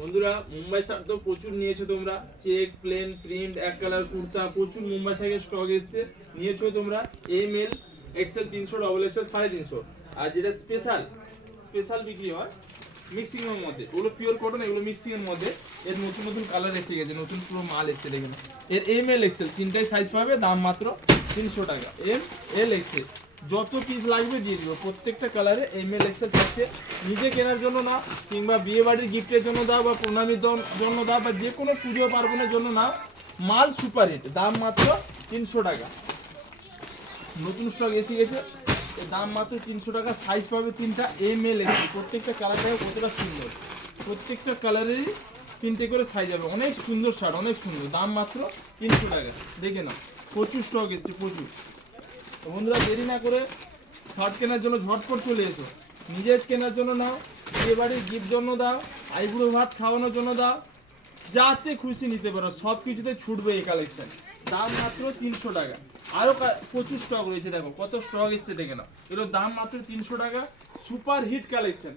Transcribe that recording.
বন্ধুরা মুম্বাই শার্ট তো প্রচুর নিয়েছো তোমরা, চেক প্লেন প্রিন্ট এক কালার কুর্তা প্রচুর মুম্বাই শার্টের স্টক এসছে, নিয়েছো তোমরা M L XL 300 double XL 350, আর যেটা স্পেশাল বিক্রি হয় মিক্সিং এর মধ্যে, ওগুলো পিওর কটন, এগুলো মিক্সিং এর মধ্যে। এর নতুন নতুন কালার এসে গেছে, নতুন পুরো মাল এসছে দেখুন। এর এম এল এক্সেল তিনটাই সাইজ পাবে, দাম মাত্র 300 টাকা। এম এল এক্সেল যত পিস লাগবে দিয়ে দিব, প্রত্যেকটা কালারে এম এল এক্সেল থাকছে। নিজে কেনার জন্য না, কিংবা বিয়ে বাড়ির গিফটের জন্য দাও, বা প্রণামীর জন্য দাও, বা যে কোনো পুজো পার্বণের জন্য নাও, মাল সুপার হিট, দাম মাত্র 300 টাকা। নতুন স্টক এসে গেছে, এর দাম মাত্র 300 টাকা। সাইজ পাবে তিনটা, এম এল এক্সেল। প্রত্যেকটা কালার দেখো কতটা সুন্দর, প্রত্যেকটা কালারেরই তিনটে করে সাইজ হবে। অনেক সুন্দর শার্ট, অনেক সুন্দর, দাম মাত্র 300 টাকা। দেখে নাও, প্রচুর স্টক এসছে, প্রচুর। তো বন্ধুরা দেরি না করে শার্ট কেনার জন্য ঝটপট চলে এসো। নিজের কেনার জন্য নাও, বিয়ে বাড়ির গিফট জন্য দাও, আইবুড়ো ভাত খাওয়ানোর জন্য দাও, যাতে খুশি নিতে পারো, সব কিছুতে ছুটবে এই কালেকশন। দাম মাত্র 300 টাকা। আরও প্রচুর স্টক রয়েছে, দেখো কত স্টক এসছে, দেখে নাও। এগুলোর দাম মাত্র 300 টাকা। Super hit collection.